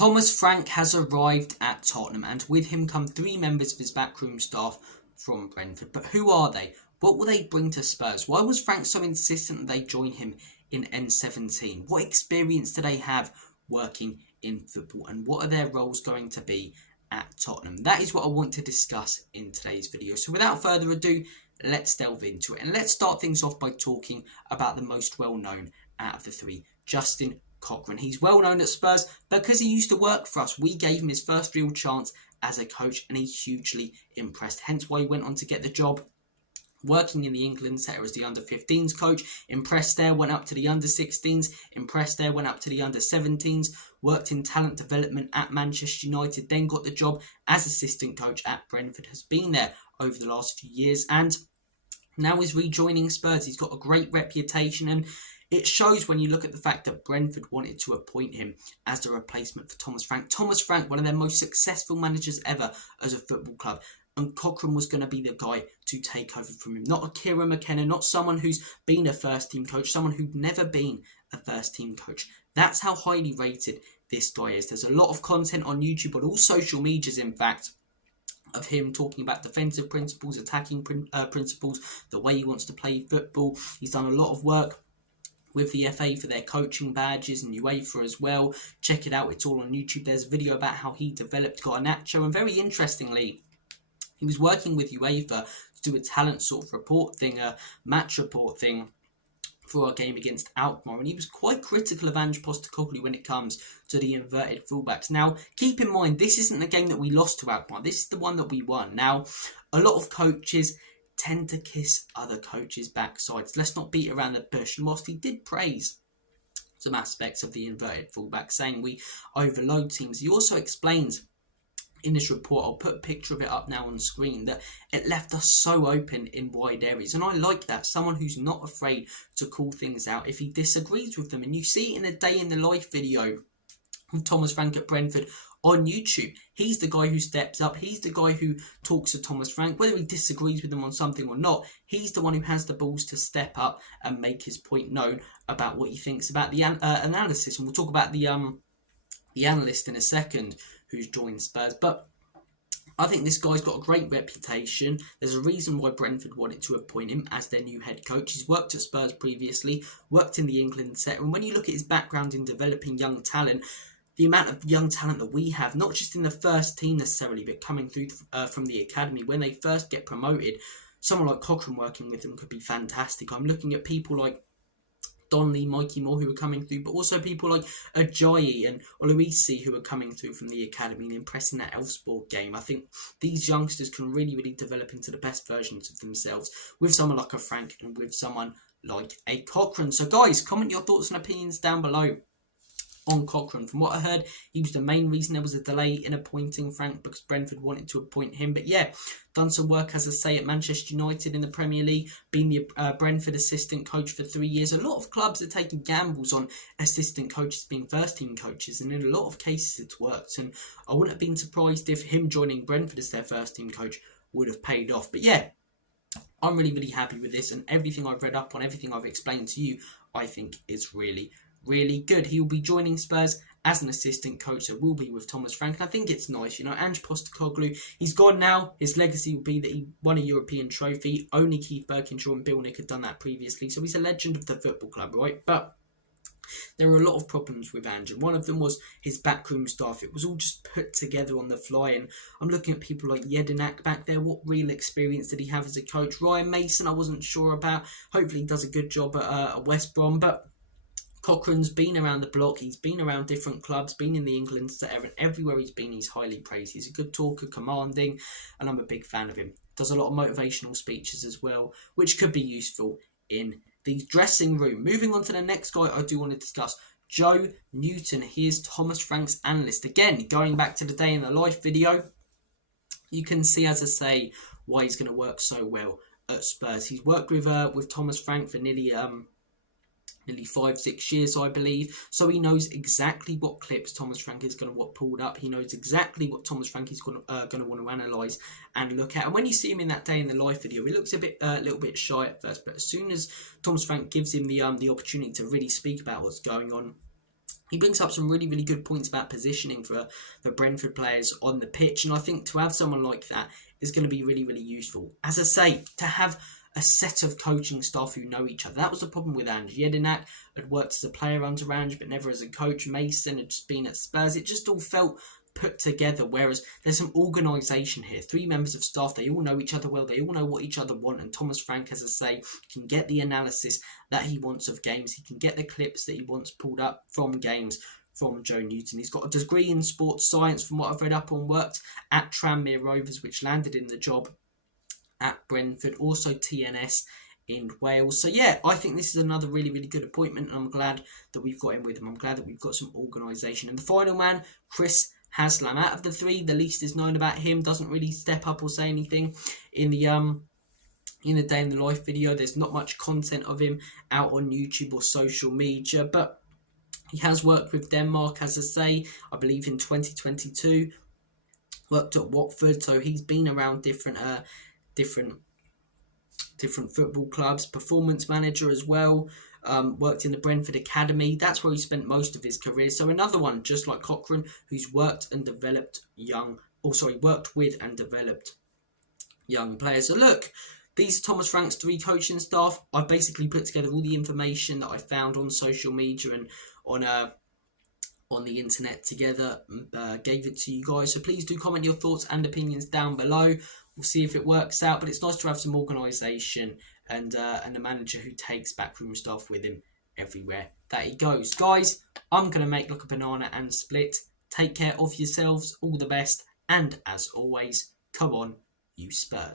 Thimas Frank has arrived at Tottenham, and with him come 3 members of his backroom staff from Brentford. But who are they? What will they bring to Spurs? Why was Frank so insistent that they join him in N17? What experience do they have working in football, and what are their roles going to be at Tottenham? That is what I want to discuss in today's video. So without further ado, let's delve into it. And let's start things off by talking about the most well-known out of the 3, Justin Cochrane. He's well known at Spurs because he used to work for us. We gave him his first real chance as a coach, and he hugely impressed. Hence why he went on to get the job working in the England sector as the under-15s coach. Impressed there, went up to the under-16s. Impressed there, went up to the under-17s. Worked in talent development at Manchester United. Then got the job as assistant coach at Brentford. Has been there over the last few years, and now he's rejoining Spurs. He's got a great reputation, and it shows when you look at the fact that Brentford wanted to appoint him as the replacement for Thimas Frank. Thimas Frank, one of their most successful managers ever as a football club. And Cochrane was going to be the guy to take over from him. Not a Kieran McKenna, not someone who's been a first-team coach, someone who'd never been a first-team coach. That's how highly rated this guy is. There's a lot of content on YouTube, but all social medias, in fact, of him talking about defensive principles, attacking principles, the way he wants to play football. He's done a lot of work with the FA for their coaching badges and UEFA as well. Check it out, it's all on YouTube. There's a video about how he developed Garnacho, and very interestingly, he was working with UEFA to do a talent sort of report thing, a match report thing for our game against Alkmaar, and he was quite critical of Ange Postecoglou when it comes to the inverted fullbacks. Now, keep in mind, this isn't the game that we lost to Alkmaar, this is the one that we won. Now, a lot of coaches tend to kiss other coaches' backsides. Let's not beat around the bush. And whilst he did praise some aspects of the inverted fullback, saying we overload teams, he also explains in this report, I'll put a picture of it up now on screen, that it left us so open in wide areas. And I like that. Someone who's not afraid to call things out if he disagrees with them. And you see in a day in the life video with Thimas Frank at Brentford on YouTube, he's the guy who steps up. He's the guy who talks to Thimas Frank. Whether he disagrees with him on something or not, he's the one who has the balls to step up and make his point known about what he thinks about the analysis. And we'll talk about the analyst in a second who's joined Spurs. But I think this guy's got a great reputation. There's a reason why Brentford wanted to appoint him as their new head coach. He's worked at Spurs previously, worked in the England sector, and when you look at his background in developing young talent, the amount of young talent that we have, not just in the first team necessarily, but coming through from the academy, when they first get promoted, someone like Cochrane working with them could be fantastic. I'm looking at people like Donnelly, Mikey Moore, who are coming through, but also people like Ajayi and Oluisi, who are coming through from the academy and impressing that Elfsborg game. I think these youngsters can really, really develop into the best versions of themselves with someone like a Frank and with someone like a Cochrane. So guys, comment your thoughts and opinions down below on Cochrane. From what I heard, he was the main reason there was a delay in appointing Frank, because Brentford wanted to appoint him. But yeah, done some work, as I say, at Manchester United in the Premier League, been the Brentford assistant coach for 3 years. A lot of clubs are taking gambles on assistant coaches being first team coaches, and in a lot of cases it's worked. And I wouldn't have been surprised if him joining Brentford as their first team coach would have paid off. But yeah, I'm really, really happy with this, and everything I've read up on, everything I've explained to you, I think is really, really good. He will be joining Spurs as an assistant coach, so will be with Thimas Frank. And I think it's nice, you know, Ange Postecoglou, he's gone now. His legacy will be that he won a European trophy. Only Keith Birkinshaw and Bill Nick had done that previously, so he's a legend of the football club, right? But there were a lot of problems with Ange, and one of them was his backroom staff. It was all just put together on the fly, and I'm looking at people like Jedinak back there. What real experience did he have as a coach? Ryan Mason, I wasn't sure about. Hopefully he does a good job at West Brom, but Cochrane's been around the block, he's been around different clubs, been in the England sector, and everywhere he's been, he's highly praised. He's a good talker, commanding, and I'm a big fan of him. Does a lot of motivational speeches as well, which could be useful in the dressing room. Moving on to the next guy I do want to discuss, Joe Newton. He is Thimas Frank's analyst. Again, going back to the day in the life video, you can see, as I say, why he's going to work so well at Spurs. He's worked with Thimas Frank for nearly 5-6 years, I believe. So he knows exactly what clips Thimas Frank is going to want pulled up. He knows exactly what Thimas Frank is going to want to analyse and look at. And when you see him in that day in the live video, he looks a little bit shy at first. But as soon as Thimas Frank gives him the opportunity to really speak about what's going on, he brings up some really, really good points about positioning for Brentford players on the pitch. And I think to have someone like that is going to be really, really useful. As I say, to have a set of coaching staff who know each other. That was the problem with Ange. Jedinak had worked as a player under Ange, but never as a coach. Mason had just been at Spurs. It just all felt put together, whereas there's some organisation here. 3 members of staff, they all know each other well, they all know what each other want, and Thimas Frank, as I say, can get the analysis that he wants of games. He can get the clips that he wants pulled up from games from Joe Newton. He's got a degree in sports science from what I've read up on, worked at Tranmere Rovers, which landed in the job at Brentford, also TNS in Wales. So yeah, I think this is another really, really good appointment, and I'm glad that we've got him with him. I'm glad that we've got some organisation. And the final man, Chris Haslam. Out of the 3, the least is known about him. Doesn't really step up or say anything in the day in the life video. There's not much content of him out on YouTube or social media, but he has worked with Denmark, as I say, I believe in 2022. Worked at Watford, so he's been around different football clubs. Performance manager as well. Worked in the Brentford Academy. That's where he spent most of his career. So another one, just like Cochrane, who's worked with and developed young players. So look, these are Thimas Frank's 3 coaching staff. I've basically put together all the information that I found on social media and on the internet together, gave it to you guys. So please do comment your thoughts and opinions down below. We'll see if it works out, but it's nice to have some organisation and a manager who takes backroom staff with him everywhere that he goes. Guys, I'm going to make like a banana and split. Take care of yourselves, all the best, and as always, come on, you Spurs.